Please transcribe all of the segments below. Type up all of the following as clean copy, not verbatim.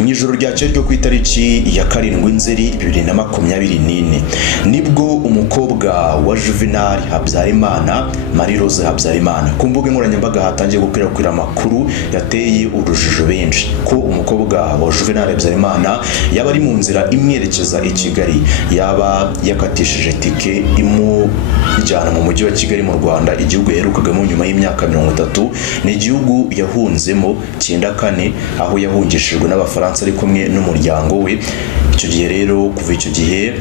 Mw'ijoro ryakeye ryo ku itariki ya 7 Nzeri 2024 nibwo umukobwa wa Juvenal Habyarimana Marie Rose Habyarimana ku mbuga nkoranyambaga hatangiye gukwirakwira amakuru yateye urujijo benshi ko umukobwa wa Juvenal Habyarimana yaba ari mu nzira imwerekeza i Kigali, yaba yakatishije tike imujyana mu mujyi wa Kigali mu Rwanda, igihugu yaherukagamo nyuma y'imyaka 30, ni igihugu yahunzemo 94 aho yahungishijwe n'Abafaransa ari kumwe n'umuryango we. Icyo gihe rero kuva icyo gihe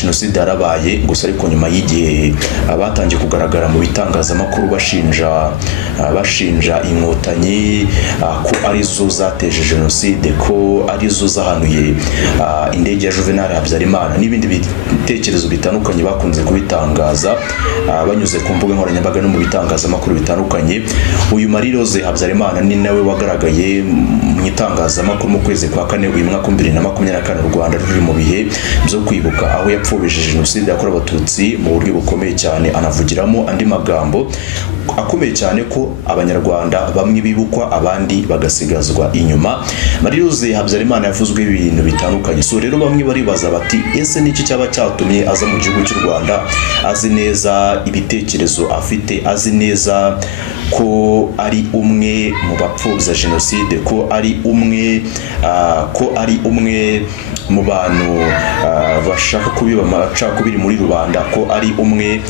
jenoside yarabaye, gusa ariko nyuma y'igihe batangiye kugaragara mu bitangazamakuru bashinja inkotanyi ko arizo zateje jenoside, ko arizo zahanuye indege ya Juvenal Habyarimana n'ibindi bitekerezo bitandukanye bakunze kubitangaza banyuze ku mbuga nkoranyambaga no mu bitangazamakuru bitandukanye. Uyu Marie Rose Habyarimana ni nawe wagaragaye mu itangazamakuru mu kwezi kwa 4 uyu mwaka 2024 u Rwanda ruri mu bihe byo kwibuka, aho yapfubije jenoside yakorewe Abatutsi mu buryo bukomeye cyane, anavugiramo andi magambo akomeye cyane ko abanyarwanda bamwe bibukwa abandi bagasigazwa inyuma. Marie Rose Habyarimana yavuzwe ibintu bitandukanye, so rero bamwe baribaza bati ese niki cyaba cyatumye aza mu gihugu cy'u Rwanda azi neza ibitekerezo afite, azi neza ko ari umwe mu bapfobya jenoside, ko ari umwe mu bantu bashaka kubiba amacakubiri muri rubanda, ko ari umwe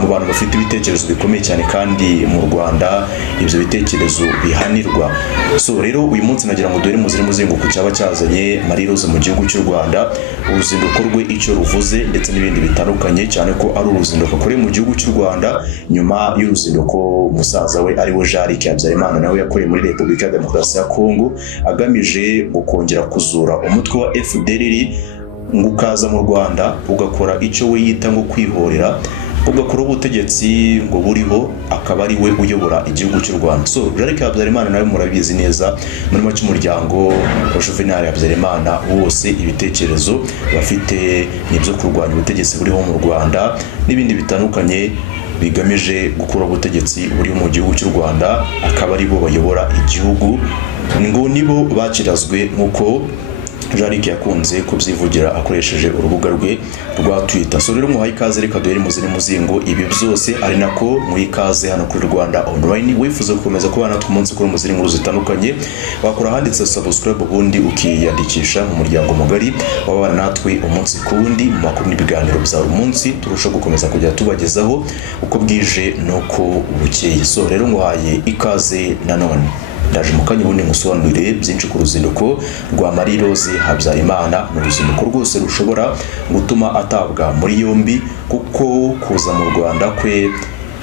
mu bantu bafite ibitekerezo bikomeye cyane kandi mu Rwanda ibyo bitekerezo bihanirwa. So rero uyu munsi nagira ngo duhere muzire muzinguko cyaba cyazanye Marie Rose mu gihugu cy'u Rwanda, uruzinduko rwe icyo ruvuze ndetse n'ibindi bitandukanye, cyane ko ari uruzinduko kuri mu gihugu cy'u Rwanda nyuma y'uruzinduko musaza we ari we Jean-Luc Habyarimana nawe yakoreye muri Repubulika ya Demokarasi ya Kongo, agamije gukongera kuzura umutwe wa FDLR ngo ukaza mu Rwanda ugakora icyo we yita ngo kwihorera, ugakora ubutegetsi ngo buriho, akaba ari we uyobora igihugu cy'u Rwanda. So Jean-Luc Habyarimana nawe murabizi neza muri make umuryango wa Juvenal Habyarimana wose ibitekerezo bafite nibyo kurwanya ubutegetsi buriho mu Rwanda n'ibindi bitandukanye bigamije gukura ubutegetsi buri mu gihugu cy'u Rwanda, akaba ari bo bayobora igihugu, ngo nibo bakirazwe nk'uko Jean-Luc yakunze kubyivugira akoresheje urubuga rwe rwa Twitter. So rero muhaye ikaze, reka duhere muzire muzingo ibi byose ari nako muri ikaze hano kuri Rwanda Online. Wifuza gukomeza kubana natwe umunsi kuri muzire nkuru zitandukanye, wakora handitse subscribe ubundi ukiyandikisha mu muryango mugari wabana natwe umunsi kundi mu makuru n'ibiganiro bya umunsi turusha gukomeza kujya tubagezaho uko bwije nuko bukeye. So rero muhaye ikaze nanone ndaje mu kanya ubundi ngusobanurire byinshi ku ruzinduko rwa Marie Rose Habyarimana, mu ruzinduko rwose rushobora gutuma atabwa muri yombi, kuko kuza mu Rwanda kwe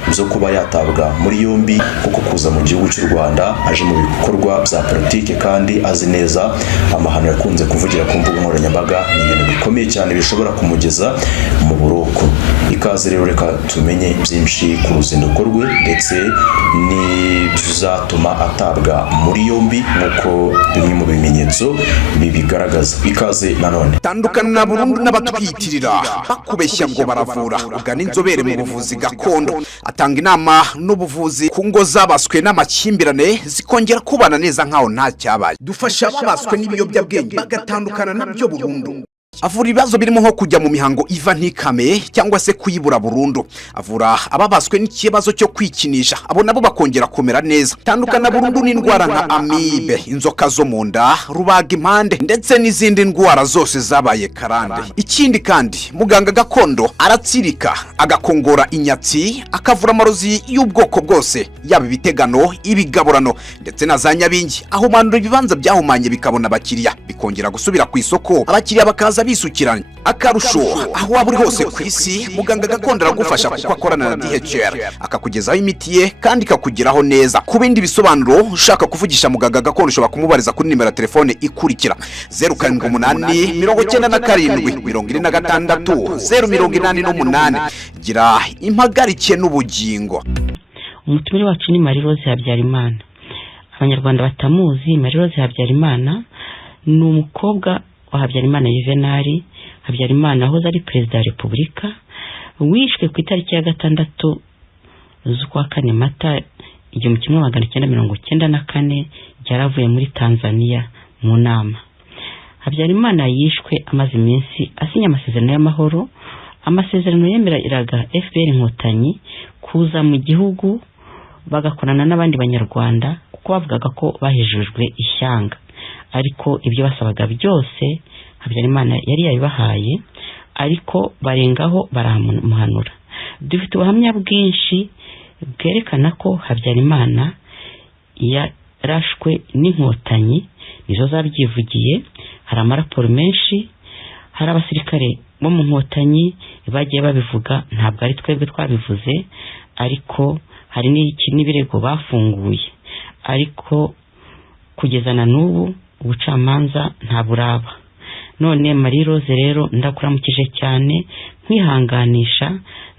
byo kuba yatabwa muri yombi kuko kuza mu gihugu cy'u Rwanda aje mu bikorwa bya politike kandi azi neza amahano yakunze kuvugira ku mbuga nkoranyambaga, ni ibintu bikomeye cyane bishobora kumugeza mu buroko. Ikaze rero, reka tumenye byinshi ku ruzinduko rwe ndetse n'ibizatuma atabwa muri yombi nk'uko bimwe mu bimenyetso bibigaragaza. Ikaze nanone. Tandukana na burundu n'abatwiyitirira bakubeshya ngo baravura, ugana inzobere mu buvuzi gakondo, atanga inama n'ubuvuzi ku ngo zabaswe n'amakimbirane zikongera kubana neza nkaho nta cyabaye. Dufasha ababaswe n'ibiyobyabwenge bagatandukana nabyo burundu. Avura ibibazo birimo nko kujya mu mihango iva ntikame cyangwa se kuyibura burundu. Avura ababaswe n'ikibazo cyo kwikinisha, abo nabo bakongera kumera neza. Tandukana burundu n'indwara nka amibe, inzoka zo mu nda, rubaga impande ndetse n'izindi ndwara zose zabaye karande. Ikindi kandi muganga gakondo aratsirika agakongora inyatsi, akavura amarozi y'ubwoko bwose, yaba ibitegano, ibigaburano ndetse na za nyabingi, aho mandura ibibanza byahumanye bikabona abakiriya bikongera gusubira ku isoko, abakiriya bakaza bisukiranye. Akarusho aho waba uri hose ku isi, muganga gakondo aragufasha kuko akorana na DHL akakugezaho imiti ye kandi ikakugeraho neza. Ku bindi bisobanuro ushaka kuvugisha muganga gakondo ushobora kumubariza kuri nimero ya telefone ikurikira 078726 gira impagarike n'ubugingo. Umutumire wacu ni Marie Rose Habyarimana. Abanyarwanda batamuzi, Marie Rose Habyarimana ni umukobwa wa Habyarimana Juvenal Habyarimana aho ari perezida wa Repubulika, wishwe ku itariki ya 6 z'ukwa 4 Mata 1994 yaravuye muri Tanzania mu nama. Habyarimana yishwe amaze iminsi asinya amasezerano y'amahoro, amasezerano yemereraga FPR Inkotanyi kuza mu gihugu bagakorana n'abandi banyarwanda kuko bavugaga ko bahejejwe ishyanga, ariko ibyo basabaga byose Habyarimana yari yabibahaye, ariko barengaho baramuhanura. Dufite ubuhamya bwinshi bwerekana ko Habyarimana yarashwe n'inkotanyi, nizo zabyivugiye. Hari amaraporo menshi, hari abasirikare bo mu nkotanyi bagiye babivuga, ntabwo ari twebwe twabivuze, ariko hari n'ibirego bafunguye, ariko kugeza na n'ubu ubucamanza nta buraba. None Marie Rose rero ndakuramukije cyane, nkwihanganisha,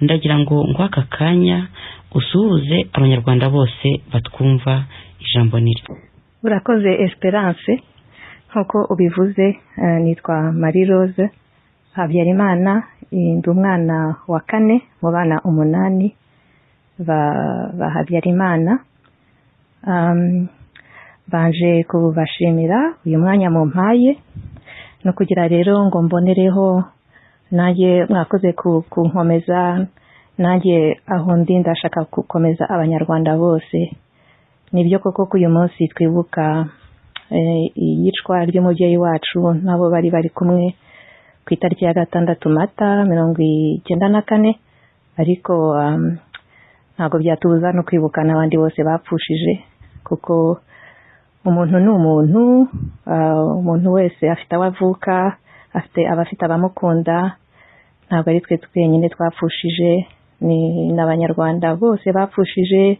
ndagira ngo aka kanya usuhuze abanyarwanda bose batwumva ijambo niri. Urakoze Esperance, nkuko ubivuze, nitwa Marie Rose Habyarimana, ndi umwana wa 4 mu bana 8 ba Habyarimana. Banje kubashimira uyu mwanya mu mpaye no kugira rero ngo mbonereho nanjye mwakoze kunkomeza, nanjye aho ndi ndashaka gukomeza abanyarwanda bose. Nibyo koko ko uyu munsi twibuka iyicwa ry'umubyeyi wacu nabo bari kumwe ku itariki ya 6 Mata 1994, ariko ntabwo byatubuza no kwibuka n'abandi bose bapfushije, kuko umuntu ni umuntu, umuntu wese afite abavuka, afite abafite abamukunda. Ntabwo ari twe twenyine twapfushije, ni n'abanyarwanda bose bapfushije.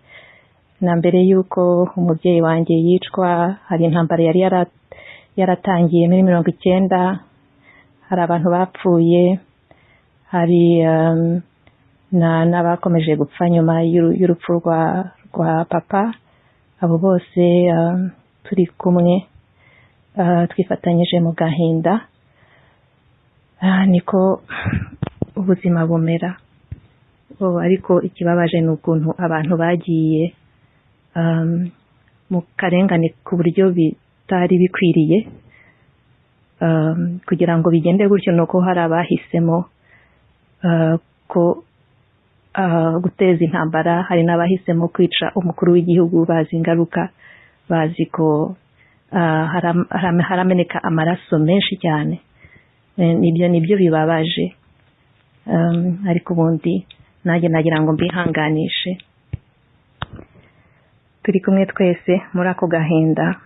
Na mbere yuko umubyeyi wanjye yicwa, hari intambara yari yaratangiye muri 1990, hari abantu bapfuye, hari n'abakomeje gupfa nyuma y'urupfu rwa papa. Abo bose turi kumwe, twifatanyije mu gahinda. Niko ubuzima bumera. Ariko ikibabaje ni ukuntu abantu bagiye mu karengane ku buryo bitari bikwiriye, kugira ngo bigende gutyo. Nuko hari abahisemo ko guteza intambara, hari n'abahisemo kwica umukuru w'igihugu, bazi ingaruka, bazi ko harameneka amaraso menshi cyane. Nibyo bibabaje, ariko ubundi nanjye nagira ngo mbihanganishe. Turi kumwe twese muri ako gahinda,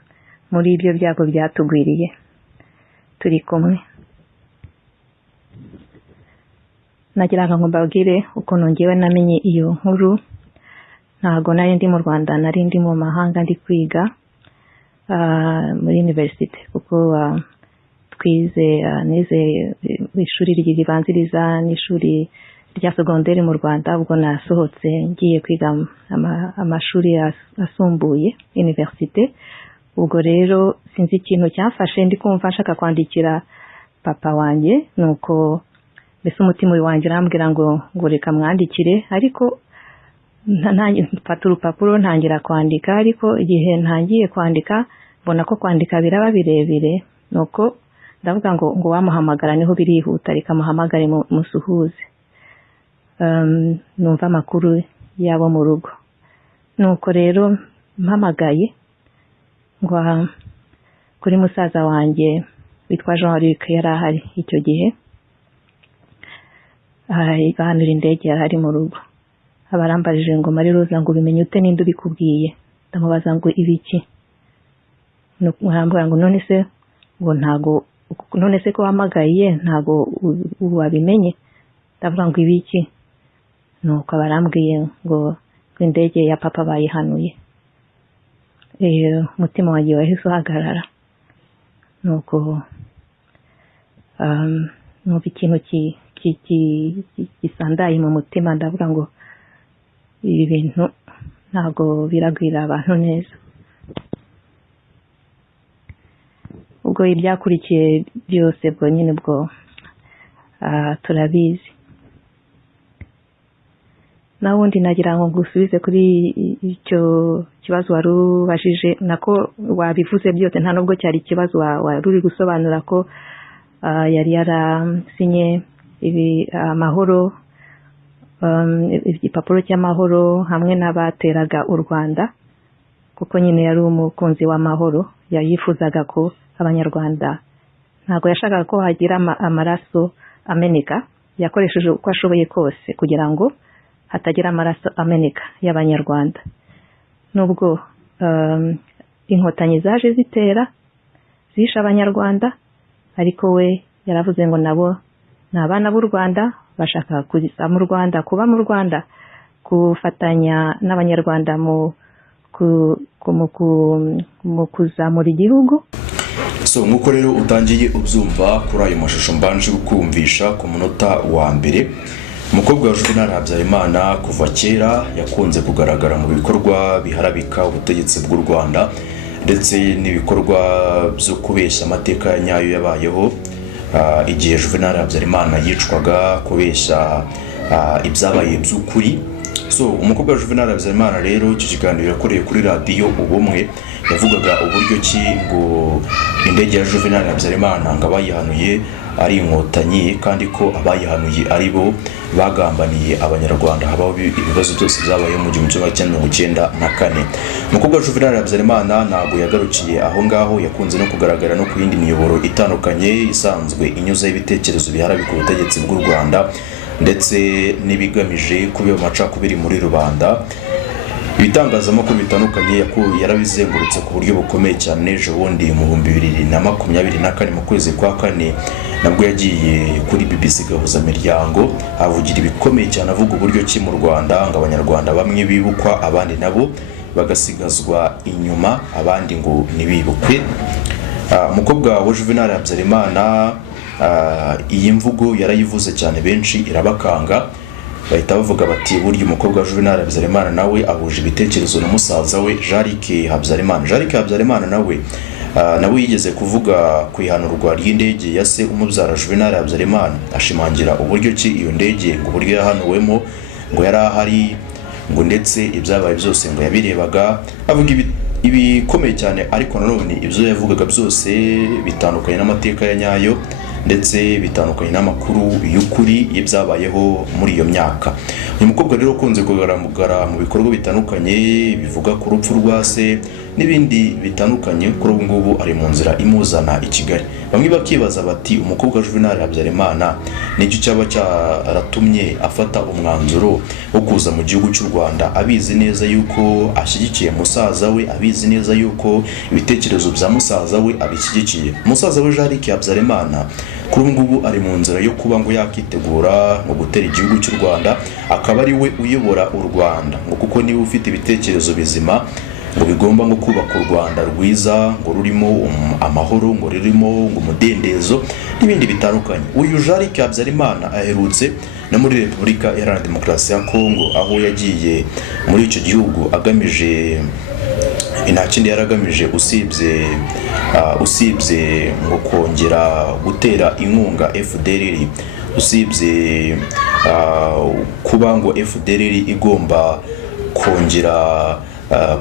muri ibyo byago byatugwiriye, turi kumwe. Nagira ngo mbabwire uko nongewe namenye iyo nkuru. Ntago nari ndi mu Rwanda, nari ndi mu mahanga ndi kwiga muri university, kuko nize ishuri ribanziriza n'ishuri rya secondaire mu Rwanda. Ubwo nasohotse ngiye kwiga amashuri asumbuye university. Ubwo rero sinzi ikintu cyafashe, ndi kumva nshaka kwandikira papa wanjye, nuko mbese umutima wanjye urambwira ngo reka mwandikire. Ariko mfata urupapuro ntangira kwandika, ariko igihe ntangiye kwandika mbona ko kwandika biraba birebire, nuko ndavuga ngo wamuhamagara niho birihuta, reka muhamagare musuhuze. Numva amakuru yabo mu rugo, nuko rero mpamagaye ngo kuri musaza wanjye witwa Jean-Luc, yari ahari icyo gihe. Ibanura indege yari ari mu rugo. Abarambajije ngo Marie Rose, ngo bimenye ute ninde ubikubwiye? Ndamubaza ngo ibiki? Nkurambura ngo none se ko wamagaye ntago wabimenye? Ndavuga ngo ibiki? Nuko barambwiye ngo indege ya papa bayihanuye. Umutima wanjye wahise uhagarara, nuko numva ikintu gisandaye mu mutima. Ndavuga ngo ibi bintu ntago biragwira abantu neza. Ubwo ibyakurikiye byose bwo nyine bwo turabizi. nawundi nagira ngo ngusubize kuri icyo kibazo wari ubajije, nako wabivuze byose, nta nubwo cyari ikibazo wari uri gusobanura ko yari yarasinye amahoro, igipapuro cy'amahoro hamwe n'abateraga u Rwanda, kuko nyine yari umukunzi w'amahoro, yifuzaga ko abanyarwanda, ntabwo yashakaga ko hagira amaraso ameneka, yakoresheje uko ashoboye kose kugira ngo hatagira amaraso ameneka y'abanyarwanda. Nubwo inkotanyi zaje zitera zisha abanyarwanda, ariko we yaravuze ngo nabo ni abana b'u Rwanda, bashaka kuza mu Rwanda, kuba mu Rwanda, kufatanya n'abanyarwanda mu kuzamura igihugu. So nk'uko rero utangiye ubyumva kuri ayo mashusho mbanje gukumvisha ku munota wa mbere, umukobwa wa Juvenal Habyarimana kuva kera yakunze kugaragara mu bikorwa biharabika ubutegetsi bw'u Rwanda ndetse n'ibikorwa byo kubeshya amateka nyayo yabayeho igihe Juvenal Habyarimana yicwaga, kubeshya ibyabaye by'ukuri. So umukobwa wa Juvenal Habyarimana rero icyo kiganiro yakoreye kuri radiyo Ubumwe, yavugaga uburyo ki ngo indege ya Juvenal Habyarimana ngo abayihanuye ari inkotanyi, kandi ko abayihanuye ari bo bagambaniye abanyarwanda habaho ibibazo byose byabaye mu 1994. Umukobwa wa Juvenal Habyarimana ntabwo yagarukiye aho ngaho, yakunze no kugaragara no ku yindi miyoboro itandukanye isanzwe inyuze ibitekerezo biharabika ubutegetsi bw'u Rwanda ndetse n'ibigamije kubiba amacakubiri muri rubanda. Ibitangazamakuru bitandukanye yarabizengurutse ku buryo bukomeye cyane. Ejo bundi mu 2024 mu kwezi kwa kane nabwo yagiye kuri BBC Gahuzamiryango avugira ibikomeye cyane, avuga uburyo ki mu Rwanda ngo abanyarwanda bamwe bibukwa, abandi nabo bagasigazwa inyuma, abandi ngo ntibibukwe. Umukobwa wa Juvenal Habyarimana iyi mvugo yarayivuze cyane, benshi irabakanga, bahita bavuga bati burya umukobwa wa Juvenal Habyarimana nawe ahuje ibitekerezo na musaza we Jarike Habyarimana. Jarike Habyarimana nawe yigeze kuvuga ku ihanurwa ry'indege ya se umubyara Juvenal Habyarimana, ashimangira uburyo ki iyo ndege ngo uburyo yahanuwemo ngo yari ahari, ngo ndetse ibyabaye byose ngo yabirebaga, avuga ibikomeye cyane. Ariko nanone ibyo yavugaga byose bitandukanye n'amateka ya nyayo ndetse bitandukanye n'amakuru y'ukuri y'ibyabayeho muri iyo myaka. Uyu mukobwa rero ukunze kugaragara mu bikorwa bitandukanye bivuga ku rupfu rwa se n'ibindi bitandukanye, kuri ubu ngubu ari mu nzira imuzana i Kigali. Bamwe bakibaza bati umukobwa Juvenal Habyarimana n'icyo cyaba cyaratumye afata umwanzuro wo kuza mu gihugu cy'u Rwanda, abizi neza yuko ashyigikiye musaza we, abizi neza yuko ibitekerezo bya musaza we abishyigikiye. Musaza we Jarike Habyarimana kuri ubu ngubu ari mu nzira yo kuba ngo yakitegura mu gutera igihugu cy'u Rwanda, akaba ari we uyobora u Rwanda, ngo kuko niba ufite ibitekerezo bizima ngo bigomba ngo kubaka u Rwanda rwiza, ngo rurimo amahoro, ngo rurimo ngo umudendezo n'ibindi bitandukanye. Uyu Jarike Habyarimana aherutse na muri Repubulika Iharanira Demokarasi ya Kongo, aho yagiye muri icyo gihugu agamije nta kindi yaragamije usibye ngo kongera gutera inkunga FDLR, usibye kuba ngo FDLR igomba kongera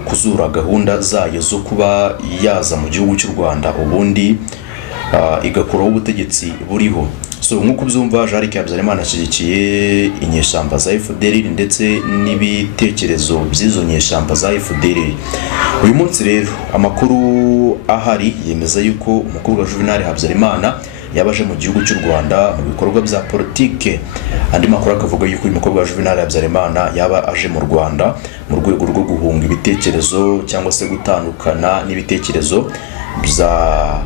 kuzura gahunda zayo zo kuba yaza mu gihugu cy'u Rwanda ubundi igakuraho ubutegetsi buriho. So nk'uko byumva Jarike Habyarimana ashyigikiye inyeshyamba za FDLR ndetse n'ibitekerezo by'izo nyeshyamba za FDLR. Uyu munsi rero amakuru ahari yemeza yuko umukobwa Juvenal Habyarimana yabaje mu gihugu cy'u Rwanda mu bikorwa bya politike. Andi makuru akavuga yuko uyu mukobwa wa Juvenal Habyarimana yaba aje mu Rwanda mu rwego rwo guhunga ibitekerezo cyangwa se gutandukana n'ibitekerezo bya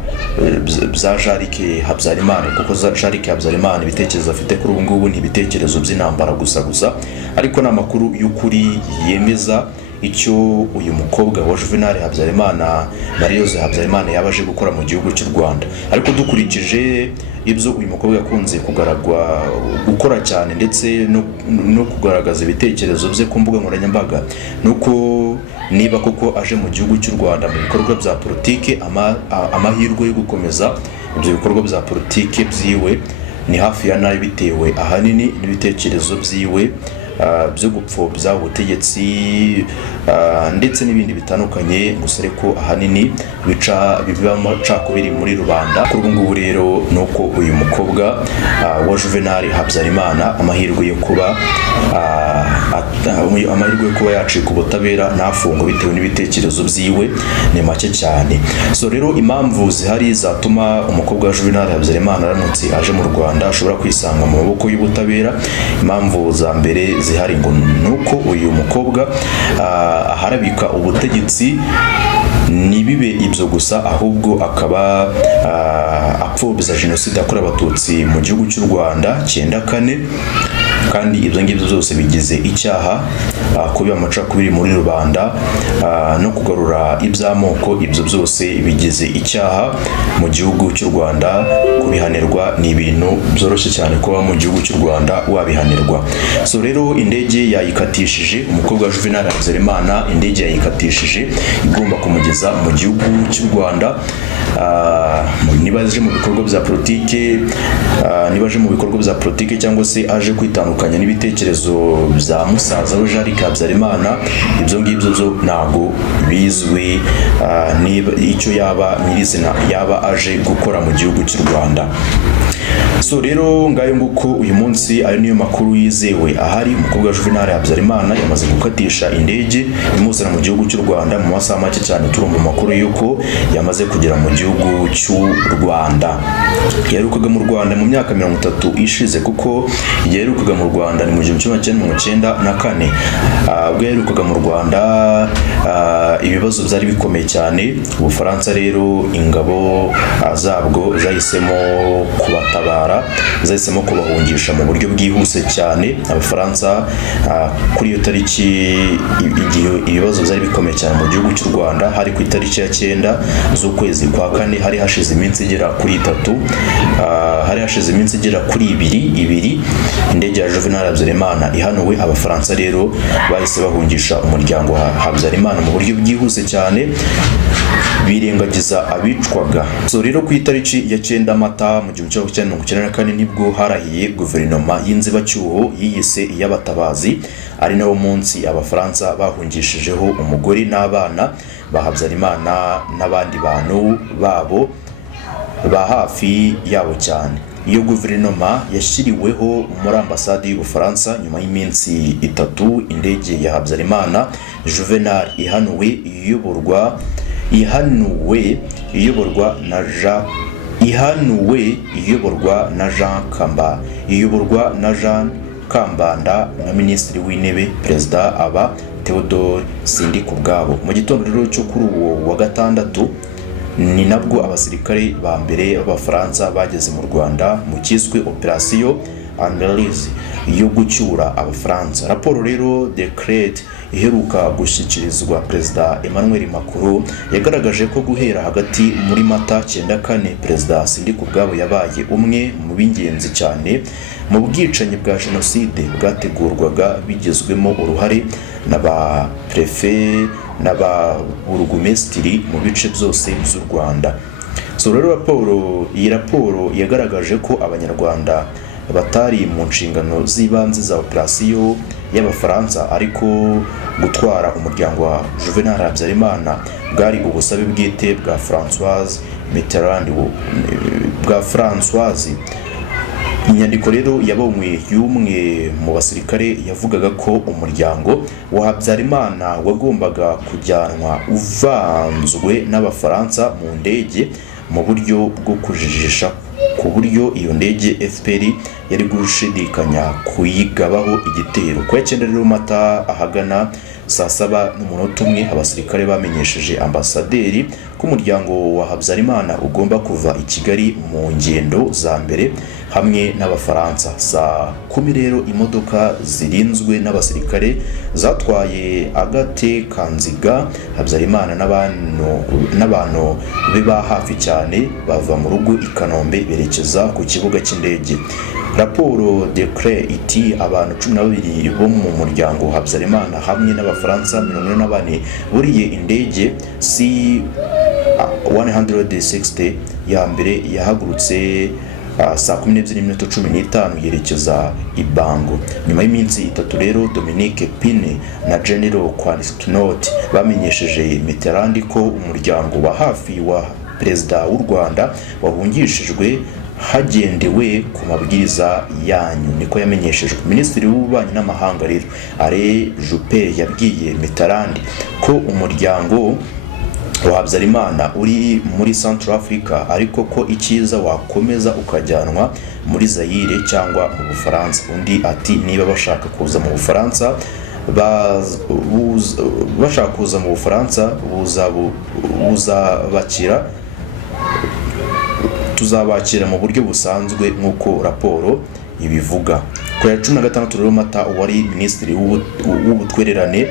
Jarike Habyarimana, kuko Jarike Habyarimana ibitekerezo afite kuri ubu ngubu ni ibitekerezo by'intambara gusa, ariko n'amakuru y'ukuri yemeza icyo uyu mukobwa wa Juvenal Habyarimana Marie-Rose Habyarimana yabaje gukora mu gihugu cy'u Rwanda. Ariko dukurikije ibyo uyu mukobwa yakunze kugaragwa gukora cyane ndetse no kugaragaza ibitekerezo bye ku mbuga nkoranyambaga, nuko niba koko aje mu gihugu cy'u Rwanda mu bikorwa bya politike, amahirwe yo gukomeza ibyo bikorwa bya politike byiwe ni hafi ya nayo, bitewe ahanini n'ibitekerezo byiwe byo gupfobya ubutegetsi ndetse n'ibindi bitandukanye, gusa ariko ahanini biba amacakubiri muri rubanda. Kuri ubu ngubu rero nuko uyu mukobwa wa Juvenal Habyarimana amahirwe yo kuba yacika ubutabera ntafungwe bitewe n'ibitekerezo byiwe ni make cyane. So rero impamvu zihari zatuma umukobwa wa Juvenal Habyarimana aramutse aje mu Rwanda ashobora kwisanga mu maboko y'ubutabera, impamvu za mbere zihari ngo nuko uyu mukobwa aharabika ubutegetsi nibibe ibyo gusa, ahubwo akaba apfobya jenoside yakorewe abatutsi mu gihugu cy'u Rwanda 94, kandi ibyo ngibyo byose bigize icyaha, kubiba amacakubiri muri rubanda no kugarura iby'amoko, ibyo byose bigize icyaha mu gihugu cy'u Rwanda. Kubihanirwa ni ibintu byoroshye cyane kuba mu gihugu cy'u Rwanda wabihanirwa. So rero indege yayikatishije umukobwa wa Juvenal Habyarimana, indege yayikatishije igomba kumugeza mu gihugu cy'u Rwanda. Niba aje mu bikorwa bya politike cyangwa se aje kwitandukanya n'ibitekerezo bya musaza we Jean Habyarimana, ibyo ngibyo byo ntabwo bizwi niba icyo yaba nyirizina yaba aje gukora mu gihugu cy'u Rwanda. So rero ngayo nguko uyu munsi ayo niyo makuru yizewe ahari. Umukobwa wa Juvenal Habyarimana yamaze gukatisha indege imuzana mu gihugu cy'u Rwanda mu masaha make cyane. Turumva amakuru yuko yamaze kugera mu gihugu cy'u Rwanda. Yaherukaga mu Rwanda mu myaka 30 ishize, kuko yaherukaga mu Rwanda ni mu 1994. Ubwo yaherukaga mu Rwanda ibibazo byari bikomeye cyane. Ubufaransa rero ingabo zabwo zahisemo kubatabara, zahisemo kubahungisha mu buryo bwihuse cyane. Abafaransa kuri iyo tariki, igihe ibibazo byari bikomeye cyane mu gihugu cy'u Rwanda, hari ku itariki ya 9 z'ukwezi kwa 4, hari hashize iminsi igera kuri 3, hari hashize iminsi igera kuri ibiri indege ya Juvenal Habyarimana ihanuwe. Abafaransa rero bahise bahungisha umuryango wa Habyarimana mu buryo bwihuse cyane, birengagiza abicwaga. So rero ku itariki ya 9 Mata mu 1994 nibwo harahiye guverinoma y'inzibacyuho yiyise iy'abatabazi, ari nawo munsi Abafaransa bahungishijeho umugore n'abana ba Habyarimana n'abandi bantu babo ba hafi yabo cyane. Iyo guverinoma yashyiriweho muri ambasade y'Ubufaransa nyuma y'iminsi 3 indege ya Habyarimana Juvenal ihanuwe iyoborwa na Jean Kambanda na Minisitiri w'Intebe Perezida aba Theodore Sindikubwabo. Mu gitondo rero cyo kuri uwo wa gatandatu ni nabwo abasirikare ba mbere b'Abafaransa bageze mu Rwanda mu kiswe Operation Andelise yo gucyura Abafaransa. Raporo rero decrete iheruka gushyikirizwa Perezida Emmanuel Macron yagaragaje ko guhera hagati muri Mata 94 Perezida Sindikubwabo yabaye umwe mu b'ingenzi cyane mu bwicanyi bwa jenoside bwategurwaga bigezwemo uruhare n'aba prefe n'aba burugumesitiri mu bice byose by'u Rwanda. So rero iyi raporo yagaragaje ko Abanyarwanda batari mu nshingano z'ibanze za operasiyo y'Abafaransa, ariko gutwara umuryango wa Juvenal Habyarimana bwari ubusabe bwite bwa Françoise Mitterrand bwa Françoise. Inyandiko rero yabonywe y'umwe mu basirikare yavugaga ko umuryango wa Habyarimana wagombaga kujyanwa uvanzwe n'Abafaransa mu ndege mu buryo bwo kujijisha, ku buryo iyo ndege FPR yari gushidikanya kuyigabaho igitero. Ku ya 9 rero Mata ahagana saa 7:01 abasirikare bamenyesheje ambasaderi ko umuryango wa Habyarimana ugomba kuva i Kigali mu ngendo za mbere hamwe n'Abafaransa. Saa 10 rero imodoka zirinzwe n'abasirikare zatwaye Agate Kanziga, Habyarimana n'abantu be ba hafi cyane bava mu rugo i Kanombe berekeza ku kibuga cy'indege. Raporo decree iti abantu 12 bo mu muryango Habyarimana hamwe n'Abafaransa 44 buriye indege C160 ya mbere yahagurutse saa 12:15 yerekeza i Bango. Nyuma y'iminsi 3 rero Dominique Pine na General Kwaniskinot bamenyesheje Mitterrand ko umuryango wa hafi wa perezida w'u Rwanda wahungishijwe hagendewe ku mabwiriza yanyu, niko yamenyeshejwe. Minisitiri w'ububanyi n'amahanga rero Alain Juppé yabwiye Mitterrand ko umuryango wa Habyarimana uri muri Central Africa, ariko ko icyiza wakomeza ukajyanwa muri Zaire cyangwa mu Bufaransa. Undi ati niba bashaka kuza mu Bufaransa buzabakira, tuzabakira mu buryo busanzwe nk'uko raporo ibivuga. Ku ya 16 rero Mata wari minisitiri w'ubutwererane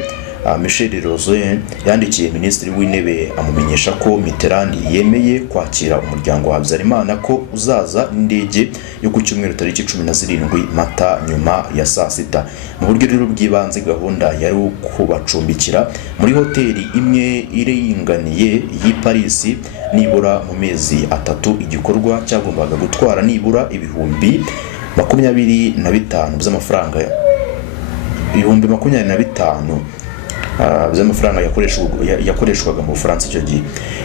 Michel Rosen yandikiye minisitiri w'intebe amumenyesha ko Mitterrand yemeye kwakira umuryango wa Habyarimana ko uzaza n'indege yo ku cyumweru tariki 17 Mata nyuma ya saa 6. Mu buryo rero bw'ibanze gahunda yari kubacumbikira muri hoteli imwe iringaniye y'i Paris nibura mu mezi 3. Igikorwa cyagombaga gutwara nibura ibihumbi 25 by'amafaranga, ibihumbi 25 by'amafaranga yakoreshwaga mu Bufaransa icyo gihe.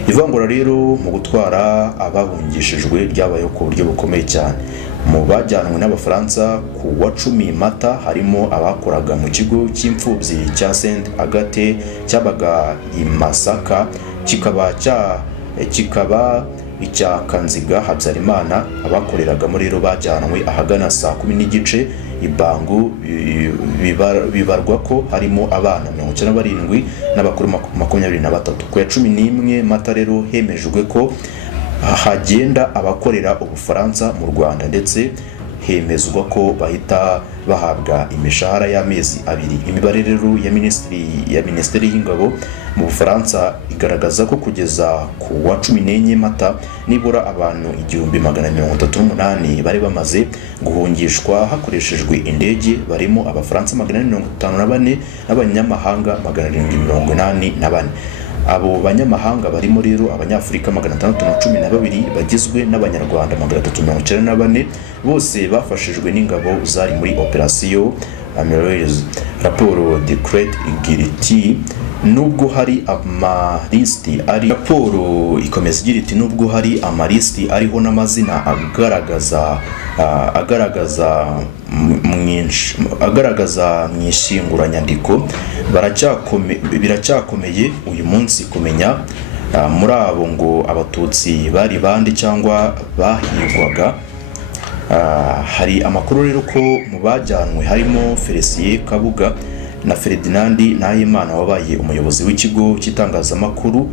Ivangura rero mu gutwara abahungishijwe ryabaye ku buryo bukomeye cyane. Mu bajyanwe n'Abafaransa ku wa 10 Mata harimo abakoraga mu kigo cy'imfubyi cya Saint Agathe cyabaga i Masaka, kikaba icya Kanziga. Habyarimana abakoreragamo rero bajyanwe ahagana saa 10:30 i Bango. Bibarwa ko harimo abana 97 n'abakuru 23. Ku ya 11 Mata rero hemejwe ko hagenda abakorera Ubufaransa mu Rwanda, ndetse hemezwa ko bahita bahabwa imishahara y'amezi 2. Imibare rero ya Minisiteri y'Ingabo mu Bufaransa igaragaza ko kugeza ku wa 14 Mata nibura abantu 1038 bari bamaze guhungishwa hakoreshejwe indege, barimo Abafaransa 454 n'abanyamahanga 784. Abo banyamahanga barimo rero Abanyafurika 612 bagizwe n'Abanyarwanda 394, bose bafashijwe n'ingabo zari muri operasiyo Amaryllis. Raporo Decret igira iti nubwo hari amalisti ari, raporo ikomeza igira iti nubwo hari amalisti ariho n'amazina agaragaza mu ishinguranyandiko, biracyakomeye uyu munsi kumenya muri abo ngo Abatutsi bari bande cyangwa bahigwaga. Hari amakuru rero ko mu bajyanwe harimo Felicien Kabuga na Ferdinand Nahimana wabaye umuyobozi w'ikigo cy'itangazamakuru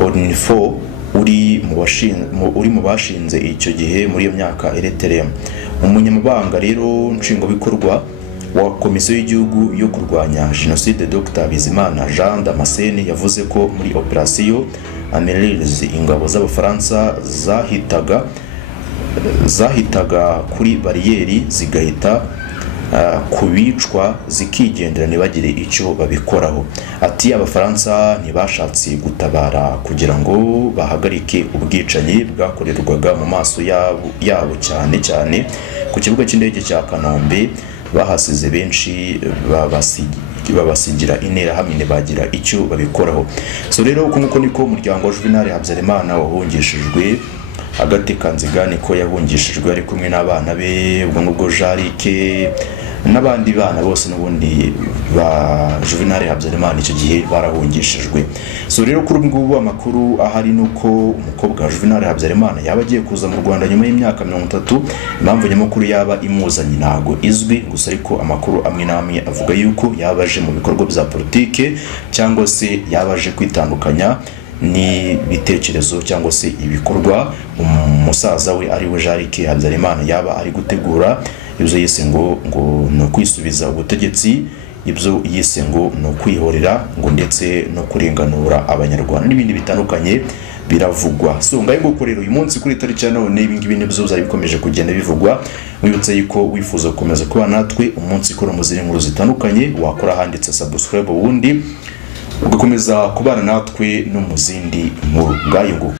ONIFO uri mu bashinze icyo gihe muri iyo myaka Eritrea. Umunyamabanga rero nshingwabikorwa wa Komisiyo y'Igihugu yo kurwanya Jenoside Dr Bizimana Jean Damascene yavuze ko muri operasiyo Amaryllis ingabo z'Abafaransa zahitaga kuri bariyeri zigahita kubicwa zikigendera ntibagire icyo babikoraho. Ati Abafaransa ntibashatse gutabara kugira ngo bahagarike ubwicanyi bwakorerwaga mu maso yabo cyane ku kibuga cy'indege cya Kanombe. Bahasize benshi babasigira interahamwe ntibagira icyo babikoraho. So rero uko niko umuryango wa Juvenal Habyarimana wahungishijwe Agathe Kanziga niko yahungishijwe ari kumwe n'abana be, ubwo ngubwo Jarike n'abandi bana bose n'ubundi ba Juvenal Habyarimana icyo gihe barahungishijwe. So rero kuri ngubu amakuru ahari nuko umukobwa wa Juvenal Habyarimana yaba agiye kuza mu Rwanda nyuma y'imyaka 30. Impamvu nyamukuru yaba imuzanye ntago izwi, gusa ariko amakuru amwe n'amwe avuga yuko yabaje mu bikorwa bya politike cyangwa se yabaje kwitandukanya ni bitekerezo cyangwa se ibikorwa umusaza we ari we Jarike Habyarimana yaba ari gutegura. Ibyo yise ngo no kwisubiza ubutegetsi, ibyo yise ngo no kwihorera, ngo ndetse no kurenganura Abanyarwanda n'ibindi bitandukanye biravugwa. So ngaye gukorera uyu munsi kuri tariki ya none ibingibi nibyo byari bikomeje kugenda bivugwa. Mwibutse yuko wifuza gukomeza kuba natwe umunsi kuri mu zindi nkuru zitandukanye, wakora handitse subscribe ubundi ugakomeza kubana natwe no mu zindi nkuru. Ngaye ngo